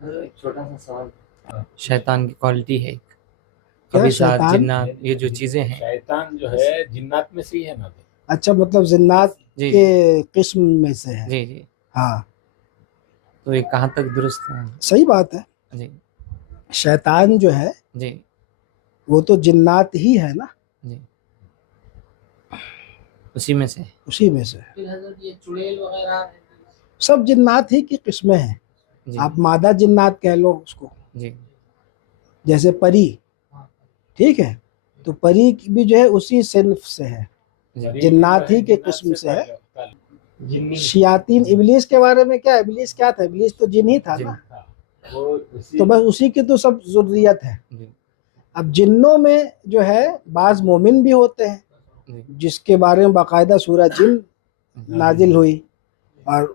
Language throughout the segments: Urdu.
ایک چھوٹا سا سوال، شیطان کی کوالٹی ہے ایک، کیا خبیثات، شیطان؟ جنات، یہ جو چیزیں ہیں، شیطان جو ہے جنات میں سے ہی ہے نا. اچھا مطلب جنات جی کے قسم میں سے ہے. جی جی، ہاں تو یہ کہاں تک درست ہے؟ صحیح بات ہے. جی شیطان جو ہے جی وہ تو جنات ہی ہے نا، جی، اسی میں سے. اسی میں سے. پھر حضرت یہ چڑیل وغیرہ. سب جنات ہی کی قسمیں ہیں. جی آپ مادہ جنات کہہ لو اس کو، جی جیسے پری، ٹھیک ہے، تو پری بھی جو ہے اسی صنف سے ہے، جنات ہی کے قسم سے ہے. شیاطین، ابلیس کے بارے میں کیا؟ ابلیس کیا تھا؟ ابلیس تو جن ہی تھا نا، تو بس اسی کی تو سب ذریت ہے. اب جنوں میں جو ہے بعض مومن بھی ہوتے ہیں جس کے بارے میں باقاعدہ سورہ جن نازل ہوئی، اور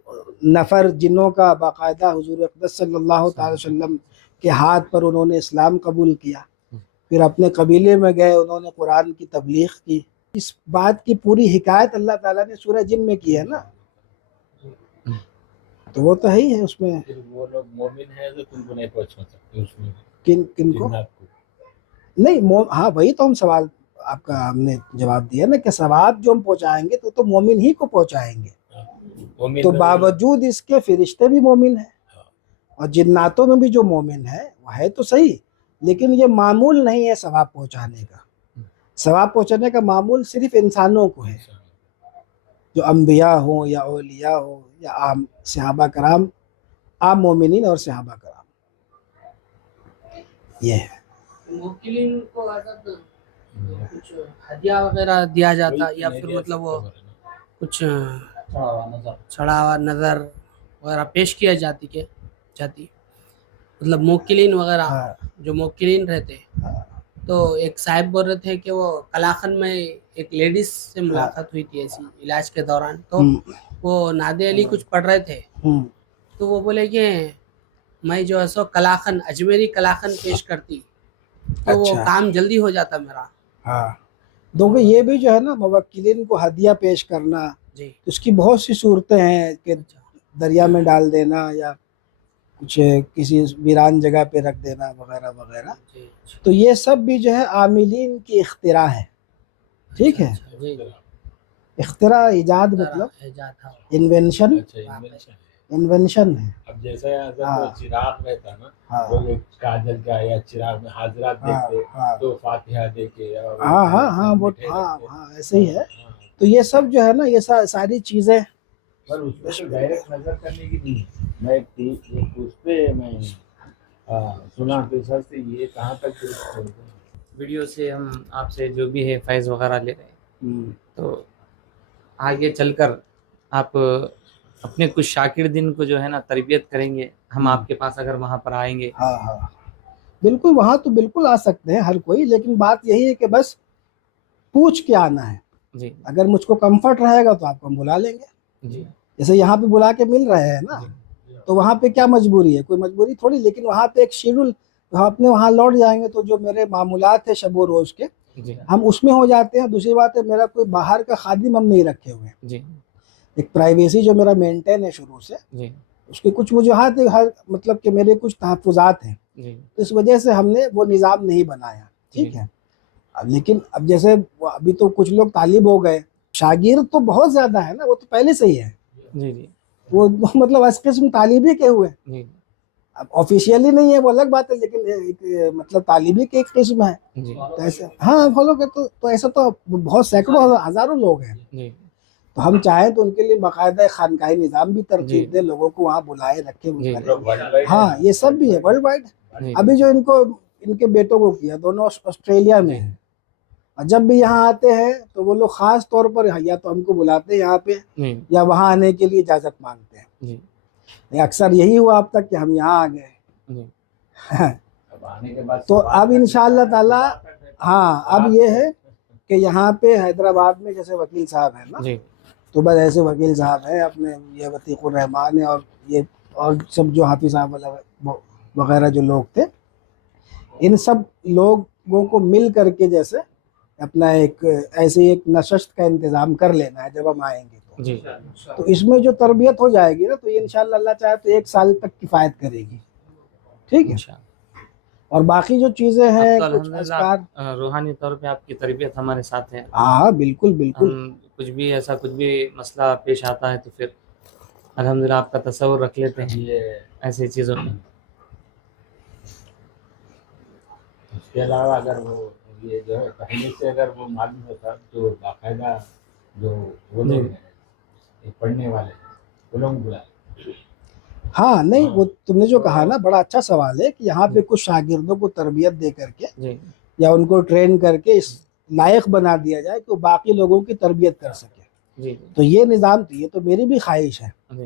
نفر جنوں کا باقاعدہ حضور اقدس صلی اللہ تعالی وسلم کے ہاتھ پر انہوں نے اسلام قبول کیا، پھر اپنے قبیلے میں گئے، انہوں نے قرآن کی تبلیغ کی. اس بات کی پوری حکایت اللہ تعالیٰ نے سورہ جن میں کی ہے نا، تو وہ تو ہے ہی ہے اس میں. وہ لوگ مومن ہیں تو تم کو نہیں پہنچا سکتے اس میں. کن کو؟ نہیں ہاں وہی تو ہم سوال آپ کا ہم نے جواب دیا نا کہ ثواب جو ہم پہنچائیں گے تو مومن ہی کو پہنچائیں گے. تو باوجود اس کے فرشتے بھی مومن ہیں، اور جناتوں میں بھی جو مومن ہے وہ ہے تو صحیح، لیکن یہ معمول نہیں ہے ثواب پہنچانے کا. ثواب پہنچانے کا معمول صرف انسانوں کو ہے، جو انبیاء ہوں یا اولیاء ہوں یا عام صحابہ کرام، عام مومنین اور صحابہ کرام. یہ ہے. موکلین کو حضرت کچھ ہدیہ وغیرہ دیا جاتا، یا پھر مطلب وہ کچھ چڑھاوا نظر وغیرہ پیش کیا جاتی مطلب موکلین وغیرہ جو موکلین رہتے. تو ایک صاحب بول رہے تھے کہ وہ کلاخن میں ایک لیڈیز سے ملاقات ہوئی تھی ایسی علاج کے دوران، تو وہ نادے علی کچھ پڑھ رہے تھے، تو وہ بولے کہ میں جو ہے سو کلاخن، اجمیری کلاخن پیش کرتی تو وہ کام جلدی ہو جاتا میرا. ہاں کیونکہ یہ بھی جو ہے نا موکلین کو ہدیہ پیش کرنا، اس کی بہت سی صورتیں ہیں کہ دریا میں ڈال دینا یا کچھ کسی ویران جگہ پہ رکھ دینا وغیرہ وغیرہ. تو یہ سب بھی جو ہے عاملین کی اختراع ہے. ٹھیک ہے، اختراع ایجاد مطلب انوینشن ہے. اب جیسے چراغ رہتا نا، وہ کاجل کا یا چراغ میں حاضرات دیکھتے تو فاتحہ دے کے، ہاں وہ ایسے ہی ہے. تو یہ سب جو ہے نا، یہ ساری چیزیں پر اس پہ ڈائریکٹ نظر کرنے کی نہیں. میں اس پہ میں سنا کہ سر سے یہ کہاں تک ویڈیو سے ہم آپ سے جو بھی ہے فیض وغیرہ لے رہے ہیں، تو آگے چل کر آپ اپنے کچھ شاکر دن کو جو ہے نا تربیت کریں گے، ہم آپ کے پاس اگر وہاں پر آئیں گے. ہاں بالکل، وہاں تو بالکل آ سکتے ہیں ہر کوئی، لیکن بات یہی ہے کہ بس پوچھ کے آنا ہے. جی اگر مجھ کو کمفرٹ رہے گا تو آپ کو ہم بلا لیں گے. جی جیسے یہاں پہ بلا کے مل رہے ہیں نا، تو وہاں پہ کیا مجبوری ہے؟ کوئی مجبوری تھوڑی. لیکن وہاں پہ ایک شیڈول، اپنے وہاں لوٹ جائیں گے تو جو میرے معمولات ہیں شب و روز کے، ہم اس میں ہو جاتے ہیں. دوسری بات ہے میرا کوئی باہر کا خادم ہم نہیں رکھے ہوئے ہیں. ایک پرائیویسی جو میرا مینٹین ہے شروع سے، اس کے کچھ وجوہات مطلب کہ میرے کچھ تحفظات ہیں، تو اس وجہ سے ہم نے وہ نظام نہیں بنایا. ٹھیک ہے. لیکن اب جیسے ابھی تو کچھ لوگ طالب ہو گئے، شاگرد تو بہت زیادہ ہے نا، وہ تو پہلے سے ہی ہے. وہ مطلب اس قسم طالبی کے ہوئے، اب آفیشیلی نہیں ہے وہ الگ بات ہے، لیکن مطلب طالبی کی ایک قسم ہے. ہاں فالو کرتے تو ایسا تو بہت سینکڑوں ہزاروں لوگ ہیں. تو ہم چاہیں تو ان کے لیے باقاعدہ خانقاہی نظام بھی ترتیب دے، لوگوں کو وہاں بلائے رکھے کرے. ہاں یہ سب بھی ہے ورلڈ وائڈ. ابھی جو ان کے بیٹوں کو کیا، دونوں آسٹریلیا میں ہیں، اور جب بھی یہاں آتے ہیں تو وہ لوگ خاص طور پر یا تو ہم کو بلاتے ہیں یہاں پہ، یا وہاں آنے کے لیے اجازت مانگتے ہیں. اکثر یہی ہوا اب تک کہ ہم یہاں آ گئے. تو اب انشاءاللہ تعالی اب یہ ہے کہ یہاں پہ حیدرآباد میں جیسے وکیل صاحب ہیں نا، تو بس ایسے وکیل صاحب ہیں اپنے، یہ وتیق الرحمان ہے، اور سب جو حافظ صاحب وغیرہ جو لوگ تھے، ان سب لوگوں کو مل کر کے جیسے اپنا ایسے ایک نشست کا انتظام کر لینا ہے جب ہم آئیں گے تو اس میں جو تربیت ہو جائے گی نا، تو یہ انشاءاللہ اللہ چاہے تو 1 سال تک کفایت کرے گی. ٹھیک ہے. انشاءاللہ. اور باقی جو چیزیں ہیں اب تو کچھ الحمدللہ اذکار. روحانی طور پہ آپ کی تربیت ہمارے ساتھ ہے. ہاں بالکل بالکل. ہم کچھ بھی ایسا کچھ بھی مسئلہ پیش آتا ہے تو پھر الحمدللہ آپ کا تصور رکھ لیتے ہیں یہ ایسی چیزوں میں. اس کے علاوہ اگر وہ یہ جو ہے پہلے سے اگر وہ معلوم ہوتا تو باقاعدہ جو وہ لوگ ہیں پڑھنے والے وہ لوگ بلائے. ہاں نہیں وہ تم نے جو کہا نا بڑا اچھا سوال ہے کہ یہاں پہ کچھ شاگردوں کو تربیت دے کر کے جی یا ان کو ٹرین کر کے اس لائق بنا دیا جائے کہ وہ باقی لوگوں کی تربیت کر سکے. جی تو یہ نظام یہ تو میری بھی خواہش ہے. جی.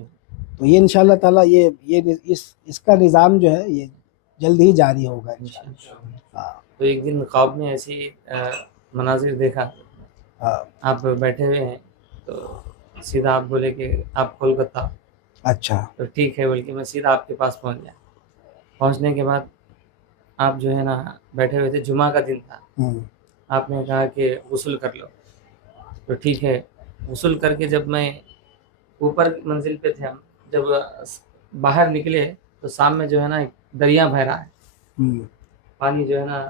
تو یہ انشاءاللہ تعالیٰ یہ اس کا نظام جو ہے یہ جلد ہی جاری ہوگا انشاءاللہ. ہاں تو ایک دن خواب میں ایسی مناظر دیکھا, ہاں. آپ بیٹھے ہوئے ہیں تو سیدھا آپ بولے کہ آپ کولکتہ. اچھا. تو ٹھیک ہے بول کے میں سیدھا آپ کے پاس پہنچ گیا. پہنچنے کے بعد آپ جو ہے نا بیٹھے ہوئے تھے, جمعہ کا دن تھا. ہوں. آپ نے کہا کہ غسل کر لو. تو ٹھیک ہے, غسل کر کے جب میں اوپر منزل پہ تھے, ہم جب باہر نکلے تو سامنے جو ہے نا ایک دریا بہ رہا ہے. ہوں. پانی جو ہے نا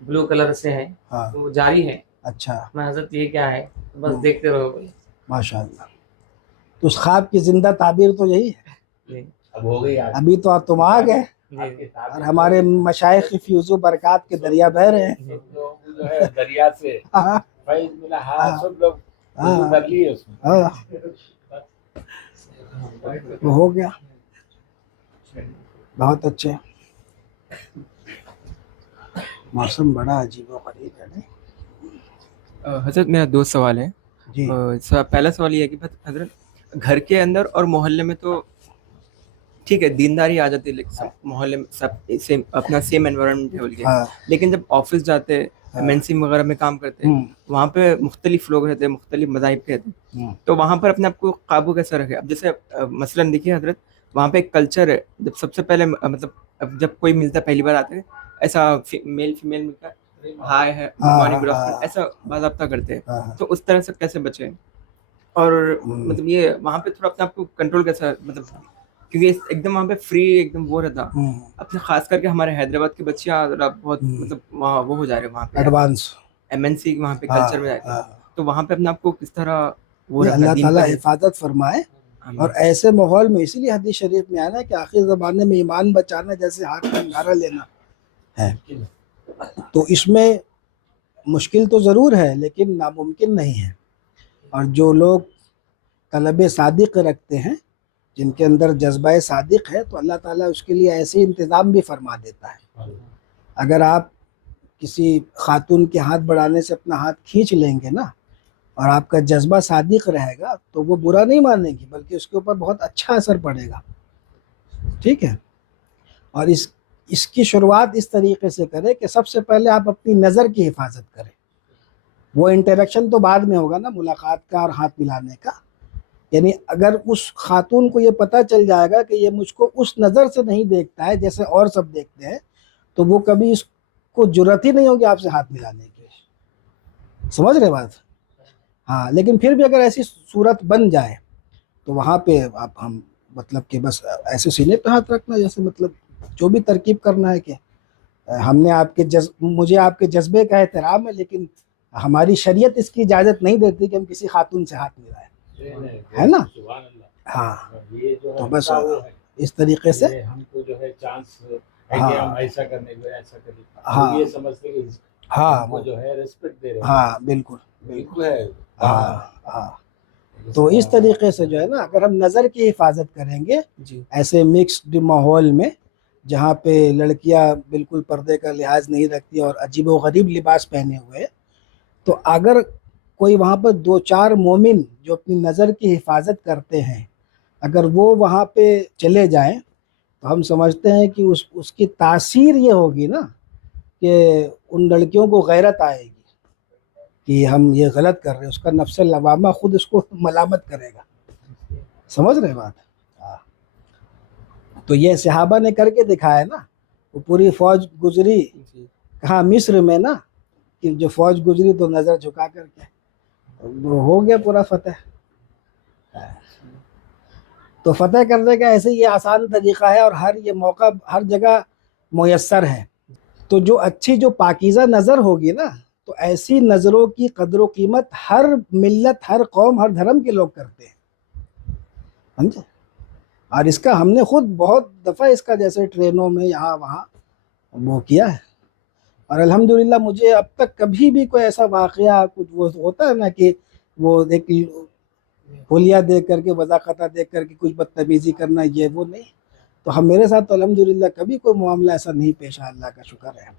بلو کلر سے ہے, ہاں. تو وہ جاری ہے. اچھا. میں حضرت یہ کیا ہے, بس دیکھتے رہو بولے. ماشاء اللہ. تو اس خواب کی زندہ تعبیر تو یہی ہے. جی اب ہو گئی آج ابھی تو تم آ گئے جی اور ہمارے مشائخ کی فیوز و برکات کے دریا بہ رہے ہیں. سب لوگ جو ہے دریا سے ہاں فیض ملا. ہاں سب لوگ وضو کر لیے اس میں. ہاں. وہ ہو گیا. بہت اچھے. موسم بڑا عجیب و غریب ہے نہیں. حضرت میرا دو سوال ہے. جی پہلا سوال یہ ہے کہ حضرت گھر کے اندر اور محلے میں تو ٹھیک ہے دینداری آ جاتی ہے, لیکن سب محلے میں سب سیم اپنا سیم انوائرمنٹ ہے بول کے, ہاں. لیکن جب آفس جاتے ایم این سی وغیرہ میں کام کرتے وہاں پہ مختلف لوگ رہتے ہیں, مختلف مذاہب کے رہتے ہیں, تو وہاں پر اپنے آپ کو قابو کیسے رکھے. اب جیسے مثلاً دیکھیے حضرت وہاں پہ ایک کلچر ہے, جب سب سے پہلے مطلب جب کوئی ملتا ہے پہلی بار آتا ہے ایسا میل فیمیل مل کر ہائے ہے گڈ مارننگ گڈ آفٹرنون ایسا باضابطہ کرتے ہیں, تو اس طرح سے کیسے بچیں. اور مطلب یہ وہاں پہ تھوڑا اپنے آپ کو کنٹرول کیسا, مطلب کیونکہ ایک دم وہاں پہ فری ایک دم وہ رہتا. اپنے خاص کر کے ہمارے حیدرآباد کے بچے بہت مطلب وہاں وہ ہو جا رہے ہیں وہاں پہ ایڈوانس ایم این سی وہاں پہ کلچر میں جا کے, تو وہاں پہ اپنے آپ کو کس طرح وہ رکھنا. اللہ تعالیٰ حفاظت فرمائے. اور ایسے ماحول میں اسی لیے حدیث شریف میں آنا ہے کہ آخر زمانے میں ایمان بچانا جیسے ہاتھ میں انگارہ لینا ہے. تو اس میں مشکل تو ضرور ہے لیکن ناممکن نہیں ہے. اور جو لوگ طلب صادق رکھتے ہیں, جن کے اندر جذبہ صادق ہے, تو اللہ تعالیٰ اس کے لیے ایسے انتظام بھی فرما دیتا ہے. اگر آپ کسی خاتون کے ہاتھ بڑھانے سے اپنا ہاتھ کھینچ لیں گے نا, اور آپ کا جذبہ صادق رہے گا, تو وہ برا نہیں مانے گی بلکہ اس کے اوپر بہت اچھا اثر پڑے گا. ٹھیک ہے. اور اس کی شروعات اس طریقے سے کرے کہ سب سے پہلے آپ اپنی نظر کی حفاظت کریں. وہ انٹریکشن تو بعد میں ہوگا نا, ملاقات کا اور ہاتھ ملانے کا. یعنی اگر اس خاتون کو یہ پتہ چل جائے گا کہ یہ مجھ کو اس نظر سے نہیں دیکھتا ہے جیسے اور سب دیکھتے ہیں, تو وہ کبھی اس کو جرأت ہی نہیں ہوگی آپ سے ہاتھ ملانے کی. سمجھ رہے بات؟ ہاں. لیکن پھر بھی اگر ایسی صورت بن جائے تو وہاں پہ آپ ہم مطلب کہ بس ایسے سینے پہ ہاتھ رکھنا, جیسے مطلب جو بھی ترکیب کرنا ہے کہ ہم نے آپ کے مجھے آپ کے جذبے کا احترام ہے, لیکن ہماری شریعت اس کی اجازت نہیں دیتی کہ ہم کسی خاتون سے ہاتھ ملائیں, ہے نا. ہاں. تو بس اس طریقے سے ہم کو جو ہے چانس ہے کہ ہم ایسا کرنے کو ایسا کریں. ہاں یہ سمجھتے کہ ہاں وہ جو ہے ریسپیکٹ دے رہے ہیں. ہاں بالکل بالکل ہے. ہاں ہاں. تو اس طریقے سے جو ہے نا, اگر ہم نظر کی حفاظت کریں گے ایسے مکسڈ ماحول میں جہاں پہ لڑکیاں بالکل پردے کا لحاظ نہیں رکھتی اور عجیب و غریب لباس پہنے ہوئے, تو اگر کوئی وہاں پر دو چار مومن جو اپنی نظر کی حفاظت کرتے ہیں اگر وہ وہاں پہ چلے جائیں, تو ہم سمجھتے ہیں کہ اس کی تاثیر یہ ہوگی نا کہ ان لڑکیوں کو غیرت آئے گی کہ ہم یہ غلط کر رہے ہیں. اس کا نفس لوامہ خود اس کو ملامت کرے گا. سمجھ رہے بات؟ تو یہ صحابہ نے کر کے دکھایا نا. وہ پوری فوج گزری کہاں, مصر میں نا, کہ جو فوج گزری تو نظر جھکا کر کے ہو گیا پورا فتح. تو فتح کرنے کا ایسے یہ آسان طریقہ ہے, اور ہر یہ موقع ہر جگہ میسر ہے. تو جو اچھی جو پاکیزہ نظر ہوگی نا تو ایسی نظروں کی قدر و قیمت ہر ملت ہر قوم ہر دھرم کے لوگ کرتے ہیں, سمجھے. اور اس کا ہم نے خود بہت دفعہ اس کا جیسے ٹرینوں میں یہاں وہاں وہ کیا ہے. اور الحمدللہ مجھے اب تک کبھی بھی کوئی ایسا واقعہ کچھ وہ ہوتا ہے نا کہ وہ ایک پھولیا دیکھ کر کے وضاقتہ دیکھ کر کے کچھ بدتمیزی کرنا یہ وہ نہیں. تو ہم میرے ساتھ تو الحمدللہ کبھی کوئی معاملہ ایسا نہیں پیش آیا, اللہ کا شکر ہے.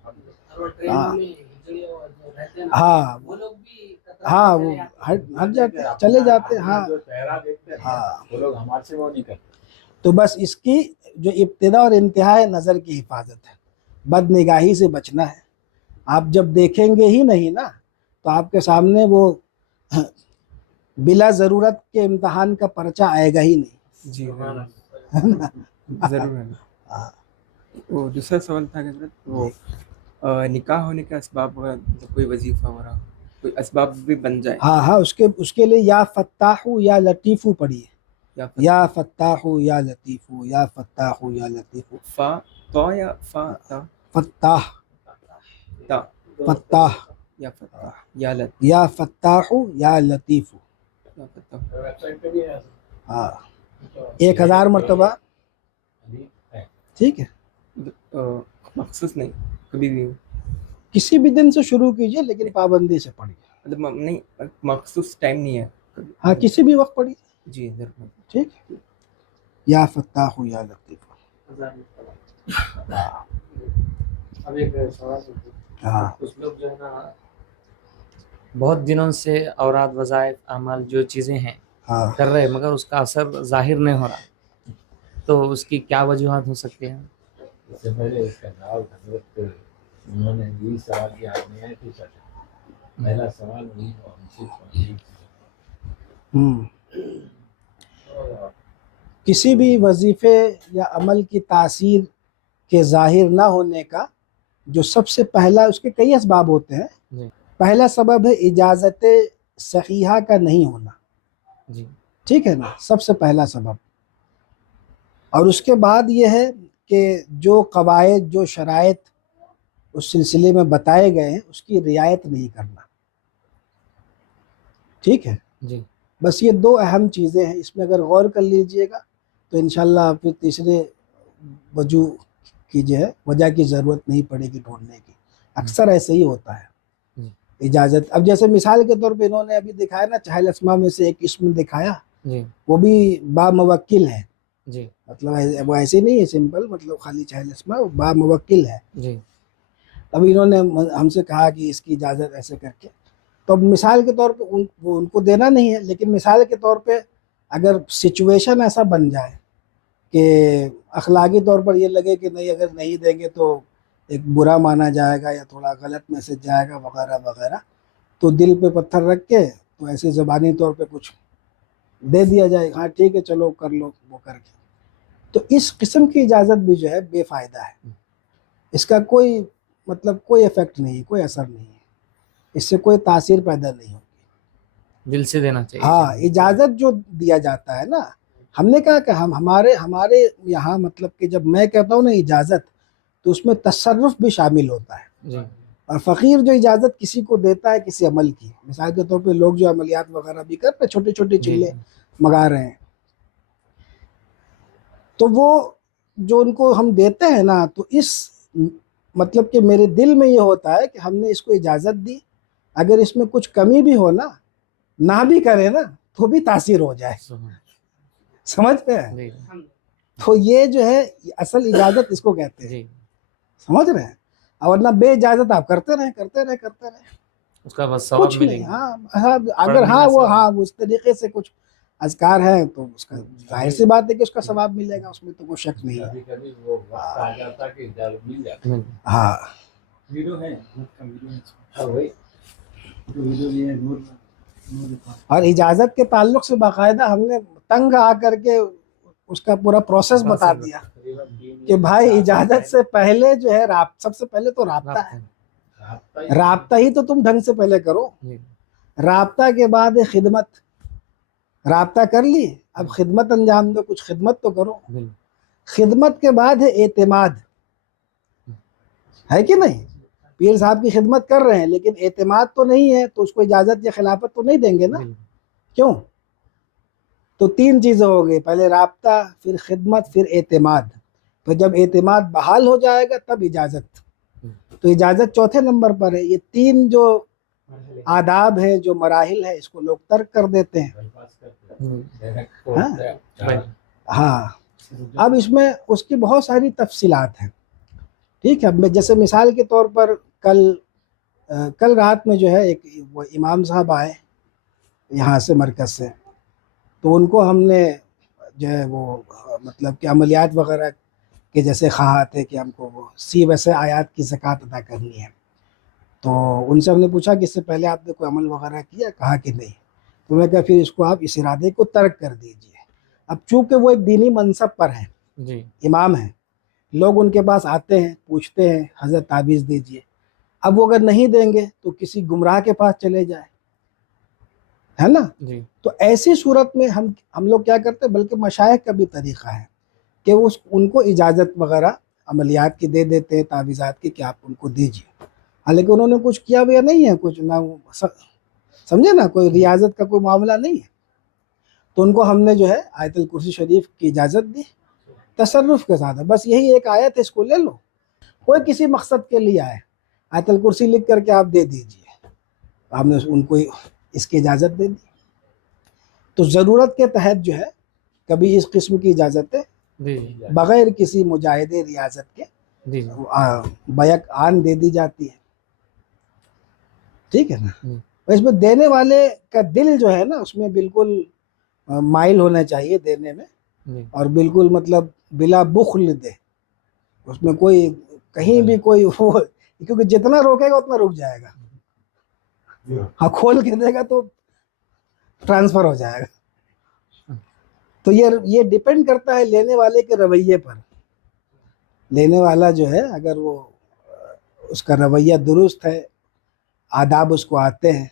اور ٹرینوں میں ہجڑے اور جو رہتے ہیں نا, ہاں وہ لوگ بھی ہاں وہ ہٹ جاتے ہیں, چلے جاتے ہیں. ہاں جو چہرہ دیکھتے ہیں ہاں. وہ لوگ ہمارے سے وہ نہیں کرتے. تو بس اس کی جو ابتدا اور انتہا ہے نظر کی حفاظت ہے, بد نگاہی سے بچنا ہے. آپ جب دیکھیں گے ہی نہیں نا تو آپ کے سامنے وہ بلا ضرورت کے امتحان کا پرچہ آئے گا ہی نہیں. جی ضرور ضرور ہے. وہ دوسرا سوال تھا کہ حضرت وہ نکاح ہونے کے اسباب وغیرہ, کوئی وظیفہ وغیرہ کوئی اسباب بھی بن جائے. ہاں ہاں, اس کے لیے یا فتاحو یا لطیفو پڑھیے. یا فتاحو یا لطیفو, یا فتاحو یا لطیفو. فا تو یا فا تا فتاح تا فتاح یا فتح یا لط یا فتاحو یا لطیفو. یا فتح. ویب سائٹ پہ بھی ہے. ہاں 1000 مرتبہ, ٹھیک ہے. مخصوص نہیں, کبھی بھی کسی بھی دن سے شروع کیجئے لیکن پابندی سے پڑھیے. مطلب نہیں مخصوص ٹائم نہیں ہے. ہاں کسی بھی وقت پڑھیے, جی ضرور. ٹھیک. یا فتاح یا لطیف. اب ایک سوال ہے, ہاں کچھ لوگ جو ہے نا بہت دنوں سے اوراد وظائف اعمال جو چیزیں ہیں ہاں. کر رہے مگر اس کا اثر ظاہر نہیں ہو رہا, تو اس کی کیا وجوہات ہو سکتی ہیں؟ اس سے پہلے اس کا جواب حضرت انہوں نے یہی سوال کیا, آپ نے ہے کہ پہلا سوال وہی کسی بھی وظیفے یا عمل کی تاثیر کے ظاہر نہ ہونے کا جو سب سے پہلا, اس کے کئی اسباب ہوتے ہیں. جی پہلا سبب ہے اجازت صحیحہ کا نہیں ہونا. جی ٹھیک ہے نا, سب سے پہلا سبب. اور اس کے بعد یہ ہے کہ جو قواعد جو شرائط اس سلسلے میں بتائے گئے ہیں اس کی رعایت نہیں کرنا. ٹھیک ہے, جی بس یہ دو اہم چیزیں ہیں. اس میں اگر غور کر لیجئے گا تو انشاءاللہ پھر تیسرے وجہ کی جو ہے وجہ کی ضرورت نہیں پڑے گی ڈھونڈنے کی. اکثر ایسے ہی ہوتا ہے اجازت. اب جیسے مثال کے طور پہ انہوں نے ابھی دکھایا نا چہل اسماء میں سے ایک اسم دکھایا, جی وہ بھی با موکل ہے. جی مطلب وہ ایسے نہیں ہے سمپل, مطلب خالی چہل اسماء با موکل ہے. جی اب انہوں نے ہم سے کہا کہ اس کی اجازت ایسے کر کے, تو اب مثال کے طور پہ وہ ان کو دینا نہیں ہے, لیکن مثال کے طور پہ اگر سچویشن ایسا بن جائے کہ اخلاقی طور پر یہ لگے کہ نہیں اگر نہیں دیں گے تو ایک برا مانا جائے گا یا تھوڑا غلط میسج جائے گا وغیرہ وغیرہ, تو دل پہ پتھر رکھ کے تو ایسے زبانی طور پہ کچھ دے دیا جائے, ہاں ٹھیک ہے چلو کر لو, وہ کر کے. تو اس قسم کی اجازت بھی جو ہے بے فائدہ ہے. اس کا کوئی مطلب کوئی ایفیکٹ نہیں, کوئی اثر نہیں ہے, اس سے کوئی تاثیر پیدا نہیں ہوگی. دل سے دینا چاہیے. ہاں اجازت جو دیا جاتا ہے نا, ہم نے کہا کہ ہمارے یہاں مطلب کہ جب میں کہتا ہوں نا اجازت تو اس میں تصرف بھی شامل ہوتا ہے. جی اور فقیر جو اجازت کسی کو دیتا ہے کسی عمل کی, مثال کے طور پہ لوگ جو عملیات وغیرہ بھی کر رہے چھوٹے چھوٹے چلے منگا رہے ہیں, تو وہ جو ان کو ہم دیتے ہیں نا تو اس مطلب کہ میرے دل میں یہ ہوتا ہے کہ ہم نے اس کو اجازت دی, اگر اس میں کچھ کمی بھی ہو نا, نہ بھی کرے نا تو بھی تاثیر ہو جائے. سمجھ رہے ہیں؟ جی تو یہ جو ہے اصل اجازت اس کو کہتے ہیں. جی سمجھ رہے ہیں؟ اور ورنہ بے اجازت آپ کرتے رہے اس کا بس ثواب کچھ ملے نہیں. گا. ہاں اگر پڑھنے کا ثواب. ہاں اس طریقے سے کچھ اذکار ہیں تو اس کا ظاہر سی بات ہے کہ اس کا ثواب ملے گا, اس میں تو کوئی شک نہیں ہے. کبھی کبھی وہ وقت آ جاتا کہ اجازت مل جاتی. ہاں ویڈیو ہے وہی ویڈیو یہ ہے. اور اجازت کے تعلق سے باقاعدہ ہم نے تنگ آ کر کے اس کا پورا پروسیس بتا دیا کہ بھائی اجازت سے پہلے جو ہے سب سے پہلے تو رابطہ ہے. رابطہ ہی تو تم ڈھنگ سے پہلے کرو. رابطہ کے بعد خدمت, رابطہ کر لی اب خدمت انجام دو, کچھ خدمت تو کرو. خدمت کے بعد ہے اعتماد. ہے کہ نہیں؟ پیر صاحب کی خدمت کر رہے ہیں لیکن اعتماد تو نہیں ہے، تو اس کو اجازت یا خلافت تو نہیں دیں گے نا. کیوں؟ تو 3 چیزیں ہو گئی، پہلے رابطہ، پھر خدمت، پھر اعتماد. پھر جب اعتماد بحال ہو جائے گا تب اجازت. تو اجازت چوتھے نمبر پر ہے. یہ 3 جو آداب ہے، جو مراحل ہے، اس کو لوگ ترک کر دیتے ہیں. ہاں اب اس میں اس کی بہت ساری تفصیلات ہیں. ٹھیک ہے، اب میں جیسے مثال کے طور پر کل رات میں جو ہے ایک وہ امام صاحب آئے یہاں سے مرکز سے، تو ان کو ہم نے جو ہے وہ مطلب کہ عملیات وغیرہ کے جیسے خواہاں تھے کہ ہم کو وہ ویسے آیات کی زکوٰۃ ادا کرنی ہے. تو ان سے ہم نے پوچھا کہ اس سے پہلے آپ نے کوئی عمل وغیرہ کیا؟ کہا کہ نہیں. تو میں کہا پھر اس کو آپ اس ارادے کو ترک کر دیجئے. اب چونکہ وہ ایک دینی منصب پر ہیں، جی امام ہیں، لوگ ان کے پاس آتے ہیں، پوچھتے ہیں حضرت تعویذ دیجئے. اب وہ اگر نہیں دیں گے تو کسی گمراہ کے پاس چلے جائیں، ہے نا. جی تو ایسی صورت میں ہم لوگ کیا کرتے ہیں، بلکہ مشائخ کا بھی طریقہ ہے کہ ان کو اجازت وغیرہ عملیات کی دے دیتے ہیں، تعویذات کی، کہ آپ ان کو دیجئے. حالانکہ انہوں نے کچھ کیا بھی نہیں ہے، کچھ نہ سمجھے نا، کوئی ریاضت کا کوئی معاملہ نہیں ہے. تو ان کو ہم نے جو ہے آیت الکرسی شریف کی اجازت دی تصرف کے ساتھ. بس یہی ایک آیت ہے، اس کو لے لو. کوئی کسی مقصد کے لیے آئے، آیت الکرسی لکھ کر کے آپ دے دیجئے. ہم نے ان کو اس کی اجازت دے دی. تو ضرورت کے تحت جو ہے کبھی اس قسم کی اجازتیں جی بغیر کسی مجاہدے ریاضت کے جی بیک آن دے دی جاتی ہے. ٹھیک ہے نا. جی اس میں دینے والے کا دل جو ہے نا، اس میں بالکل مائل ہونا چاہیے دینے میں، جی اور بالکل مطلب بلا بخل دے. اس میں کوئی کہیں بھی کوئی وہ، کیونکہ جتنا روکے گا اتنا رک جائے گا. ہاں کھول کے دے گا تو ٹرانسفر ہو جائے گا. تو یہ ڈیپینڈ کرتا ہے لینے والے کے رویے پر. لینے والا جو ہے اگر وہ اس کا رویہ درست ہے، آداب اس کو آتے ہیں،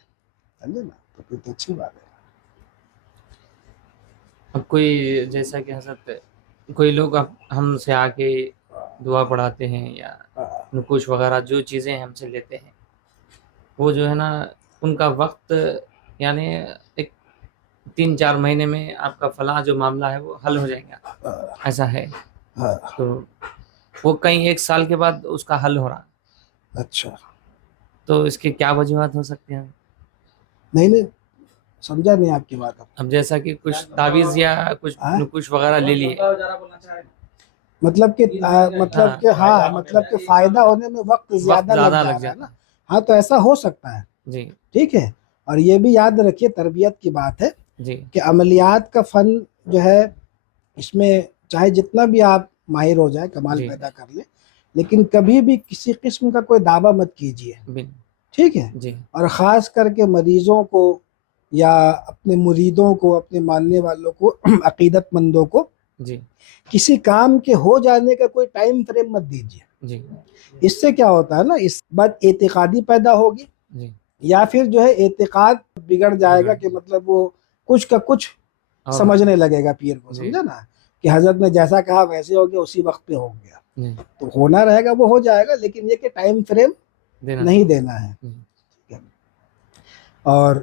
سمجھے نا، تو پھر تو اچھی بات ہے. اب کوئی جیسا کہ حضرت کوئی لوگ اب ہم سے آ کے دعا پڑھاتے ہیں یا نقوش وغیرہ جو چیزیں ہم سے لیتے ہیں، وہ جو ہے نا ان کا وقت یعنی ایک 3-4 مہینے میں آپ کا فلاں جو معاملہ ہے وہ حل ہو جائے گا، ایسا ہے. ہاں تو وہ کہیں 1 سال کے بعد اس کا حل ہو رہا، اچھا. تو اس کی کیا وجوہات ہو سکتی ہیں؟ نہیں سمجھا نہیں آپ کی بات. اب جیسا کہ کچھ تعویذ یا کچھ نقوش وغیرہ لے لیے، مطلب کہ ہاں مطلب کہ فائدہ ہونے میں وقت زیادہ لگ جاتا ہے نا. ہاں تو ایسا ہو سکتا ہے. جی ٹھیک ہے. اور یہ بھی یاد رکھیے، تربیت کی بات ہے جی کہ عملیات کا فن جو ہے، اس میں چاہے جتنا بھی آپ ماہر ہو جائے، کمال جی پیدا کر لیں، لیکن کبھی بھی کسی قسم کا کوئی دعویٰ مت کیجیے. ٹھیک ہے. جی اور خاص کر کے مریضوں کو یا اپنے مریدوں کو، اپنے ماننے والوں کو، عقیدت مندوں کو جی کسی کام کے ہو جانے کا کوئی ٹائم فریم مت دیجیے. جی اس سے کیا ہوتا ہے نا، اس بد اعتقادی پیدا ہوگی، جی یا پھر جو ہے اعتقاد بگڑ جائے گا، کہ مطلب وہ کچھ کا کچھ سمجھنے لگے گا پیر کو. سمجھا نا، کہ حضرت نے جیسا کہا ویسے ہو گیا، اسی وقت پہ ہو گیا. تو ہونا رہے گا وہ ہو جائے گا، لیکن یہ کہ ٹائم فریم نہیں دینا ہے. اور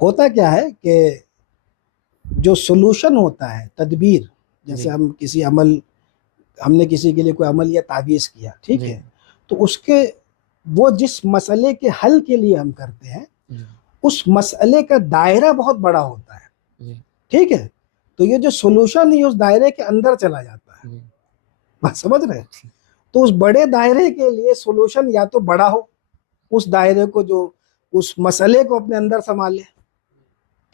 ہوتا کیا ہے کہ جو سلوشن ہوتا ہے، تدبیر، جیسے ہم نے کسی کے لیے کوئی عمل یا تعویذ کیا، ٹھیک ہے، تو اس کے وہ جس مسئلے کے حل کے لیے ہم کرتے ہیں، اس مسئلے کا دائرہ بہت بڑا ہوتا ہے. ٹھیک ہے. تو یہ جو سلوشن ہے اس دائرے کے اندر چلا جاتا ہے. بات سمجھ رہے ہیں؟ تو اس بڑے دائرے کے لیے سلوشن یا تو بڑا ہو، اس دائرے کو جو اس مسئلے کو اپنے اندر سنبھالے.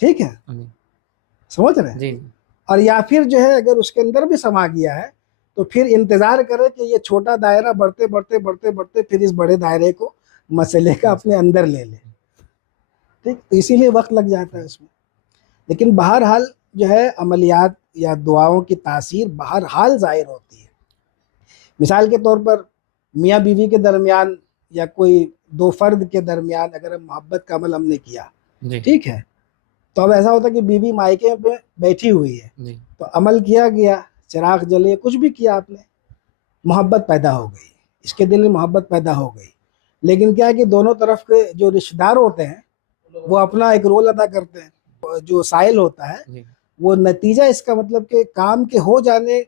ٹھیک ہے، سمجھ رہے ہیں؟ اور یا پھر جو ہے اگر اس کے اندر بھی سما گیا ہے تو پھر انتظار کرے کہ یہ چھوٹا دائرہ بڑھتے بڑھتے بڑھتے بڑھتے پھر اس بڑے دائرے کو، مسئلے کا اپنے اندر لے لے. ٹھیک. تو اسی لیے وقت لگ جاتا ہے اس میں. لیکن بہرحال جو ہے عملیات یا دعاؤں کی تاثیر بہرحال ظاہر ہوتی ہے. مثال کے طور پر میاں بیوی کے درمیان یا کوئی 2 فرد کے درمیان اگر محبت کا عمل ہم نے کیا، ٹھیک ہے، تو اب ایسا ہوتا ہے کہ بیوی مائکے پہ بیٹھی ہوئی ہے، تو عمل کیا گیا، چراغ جلے، کچھ بھی کیا آپ نے، محبت پیدا ہو گئی. اس کے دل میں محبت پیدا ہو گئی. لیکن کیا ہے کہ دونوں طرف کے جو رشتہ دار ہوتے ہیں وہ اپنا ایک رول ادا کرتے ہیں. جو سائل ہوتا ہے وہ نتیجہ اس کا مطلب کہ کام کے ہو جانے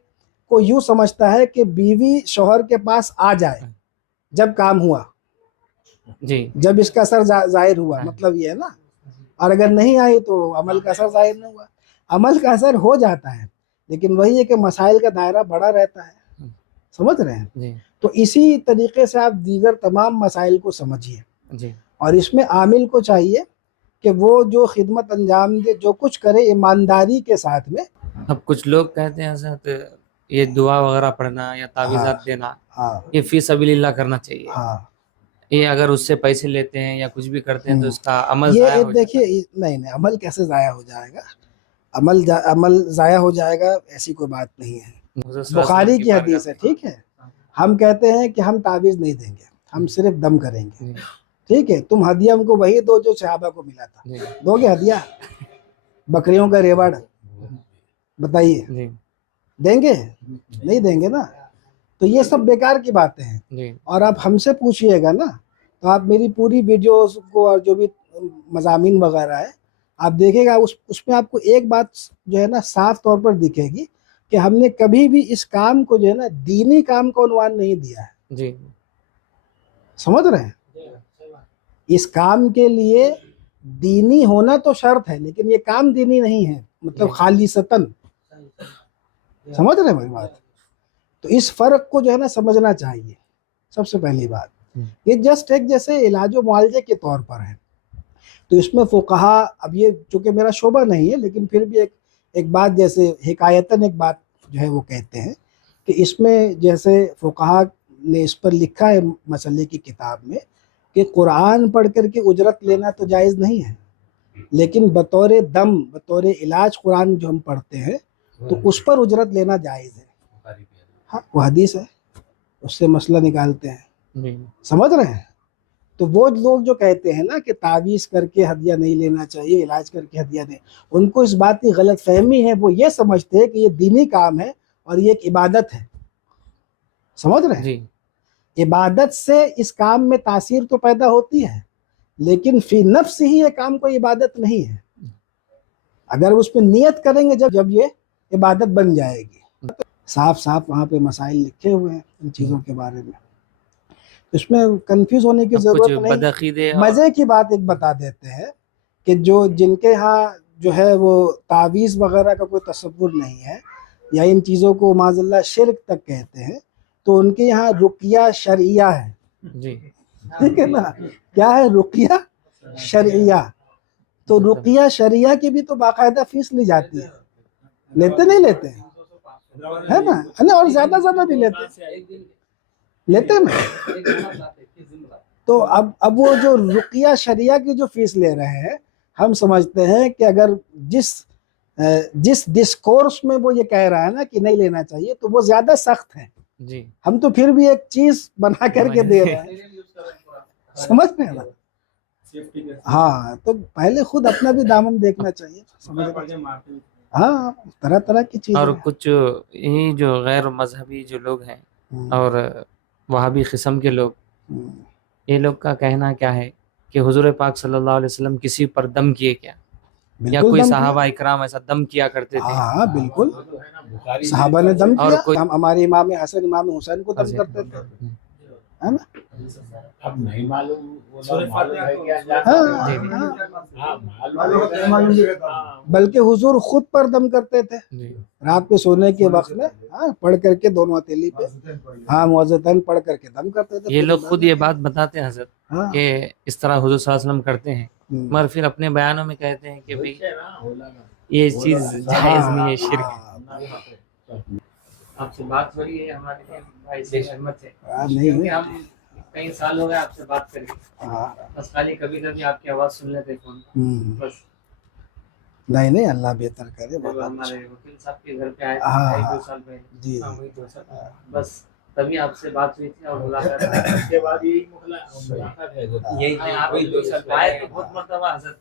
کو یوں سمجھتا ہے کہ بیوی شوہر کے پاس آ جائے جب کام ہوا, جی جب اس کا اثر ظاہر ہوا, مطلب یہ ہے نا. اور اگر نہیں آئی تو عمل کا اثر ظاہر نہیں ہوا. عمل کا اثر ہو جاتا ہے لیکن وہی ہے کہ مسائل کا دائرہ بڑا رہتا ہے. سمجھ رہے ہیں؟ جی تو اسی طریقے سے آپ دیگر تمام مسائل کو سمجھیے, جی اور اس میں عامل کو چاہیے کہ وہ جو خدمت انجام دے, جو کچھ کرے ایمانداری کے ساتھ میں. اب کچھ لوگ کہتے ہیں حضرت یہ دعا وغیرہ پڑھنا یا تعویذات دینا ہاں یہ فی سبیل اللہ کرنا چاہیے. ہاں یہ اگر اس سے پیسے لیتے ہیں یا کچھ بھی کرتے ہیں تو اس کا عمل یہ ضائع ہو جاتا دیکھیے, نہیں عمل کیسے ضائع ہو جائے گا؟ عمل ضائع ہو جائے گا ایسی کوئی بات نہیں ہے. ہے. حضرت صلی اللہ علیہ بخاری وسلم کی حدیث ہے, ٹھیک ہے. ہم کہتے ہیں کہ ہم تعویذ نہیں دیں گے, ہم صرف دم کریں گے. جی ٹھیک ہے, تم ہدیہ ہم کو وہی دو جو صحابہ کو ملا تھا. جی دو گے ہدیہ؟ بکریوں کا ریوڑ بتائیے, جی دیں گے؟ نہیں دیں گے نا. تو یہ سب بیکار کی باتیں ہیں. جی اور آپ ہم سے پوچھئے گا نا تو آپ میری پوری ویڈیوز کو اور جو بھی مضامین وغیرہ ہے آپ دیکھیں گا, اس میں آپ کو ایک بات جو ہے نا صاف طور پر دکھے گی کہ ہم نے کبھی بھی اس کام کو جو ہے نا دینی کام کو عنوان نہیں دیا ہے. جی سمجھ رہے ہیں؟ اس کام کے لیے دینی ہونا تو شرط ہے لیکن یہ کام دینی نہیں ہے, مطلب خالصتاً. سمجھ رہے ہیں میری بات؟ تو اس فرق کو جو ہے نا سمجھنا چاہیے. سب سے پہلی بات یہ جسٹ ایک جیسے علاج و معالجے کے طور پر ہے. تو اس میں فقہا, اب یہ چونکہ میرا شعبہ نہیں ہے لیکن پھر بھی ایک بات جیسے حکایتاً ایک بات جو ہے وہ کہتے ہیں کہ اس میں جیسے فقہا نے اس پر لکھا ہے مسئلے کی کتاب میں کہ قرآن پڑھ کر کے اجرت لینا تو جائز نہیں ہے, لیکن بطور دم, بطور علاج قرآن جو ہم پڑھتے ہیں تو اس پر اجرت لینا جائز ہے. ہاں وہ حدیث ہے, اس سے مسئلہ نکالتے ہیں. جی سمجھ رہے ہیں؟ تو وہ لوگ جو کہتے ہیں نا کہ تعویذ کر کے ہدیہ نہیں لینا چاہیے, علاج کر کے ہدیہ نہیں, ان کو اس بات کی غلط فہمی ہے. وہ یہ سمجھتے ہیں کہ یہ دینی کام ہے اور یہ ایک عبادت ہے. سمجھ رہے ہیں؟ جی عبادت سے اس کام میں تاثیر تو پیدا ہوتی ہے لیکن فی نفس ہی یہ کام کوئی عبادت نہیں ہے. اگر اس میں نیت کریں گے جب یہ عبادت بن جائے گی. صاف صاف وہاں پہ مسائل لکھے ہوئے ہیں ان چیزوں کے بارے میں, اس میں کنفیوز ہونے کی اب ضرورت کچھ نہیں. بدعقیدے مزے کی بات ایک بتا دیتے ہیں کہ جن کے ہاں جو ہے وہ تعویذ وغیرہ کا کوئی تصور نہیں ہے یا ان چیزوں کو معاذ اللہ شرک تک کہتے ہیں تو ان کے یہاں رقیہ شرعیہ ہے. جی ٹھیک ہے نا, کیا ہے رقیہ شرعیہ. تو رقیہ شرعیہ کی بھی تو باقاعدہ فیس لی جاتی ہے. لیتے نہیں لیتے ہے نا, اور زیادہ بھی لیتے نا. تو اب وہ جو رقیہ شرعیہ کی جو فیس لے رہے ہیں ہم سمجھتے ہیں کہ اگر جس ڈسکورس میں وہ یہ کہہ رہا ہے نا کہ نہیں لینا چاہیے تو وہ زیادہ سخت ہے. جی ہم تو پھر بھی ایک چیز بنا کر کے دے رہے ہیں. سمجھ رہے ہیں نا؟ ہاں تو پہلے خود اپنا بھی دامن دیکھنا چاہیے. سمجھ رہے ہیں؟ ہاں طرح طرح کی چیزیں اور ہیں. کچھ یہی جو غیر مذہبی جو لوگ ہیں اور وہابی قسم کے لوگ, یہ لوگ کا کہنا کیا ہے کہ حضور پاک صلی اللہ علیہ وسلم کسی پر دم کیے کیا, یا بالکل کوئی دم کیا. صحابہ اکرام ایسا دم کیا کرتے تھے؟ ہاں بالکل, صحابہ نے دم اور کیا. کوئی ہمارے امام حسن امام حسین کو دم کرتے تھے, ہے نا. اب نہیں معلوم ہے کیا بلکہ حضور خود پر دم کرتے تھے رات پہ سونے کے وقت میں, پڑھ کر کے دونوں ہتھیلی پہ معوذتین پڑھ کر کے دم کرتے تھے. یہ لوگ خود یہ بات بتاتے ہیں حضرت ہاں. کہ اس طرح حضور صلی اللہ علیہ وسلم کرتے ہیں, مگر پھر اپنے بیانوں میں کہتے ہیں کہ بھئی یہ چیز جائز نہیں ہے, شرک ہے. آپ سے بات ہو رہی ہے ہمارے بھائی سے شرمت سے, کیونکہ ہم کئی سال ہو گئے آپ سے بات کریں, بس خالی کبھی کبھی آپ کی آواز سن لیتے فون بس. نہیں اللہ بہتر کرے. ہمارے وکیل صاحب کے گھر پہ آئے 2 سال پہلے, وہی 2 سال بس تبھی آپ سے بات ہوئی تھی اور ملاقات اس کے بعد یہی آپ 2 سال آئے تو بہت مرتبہ حضرت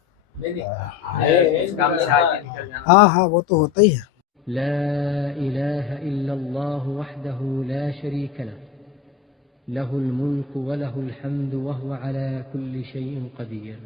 ہاں وہ تو ہوتا ہی ہے. لا إله إلا الله وحده لا شريك له له الملك وله الحمد وهو على كل شيء قدير.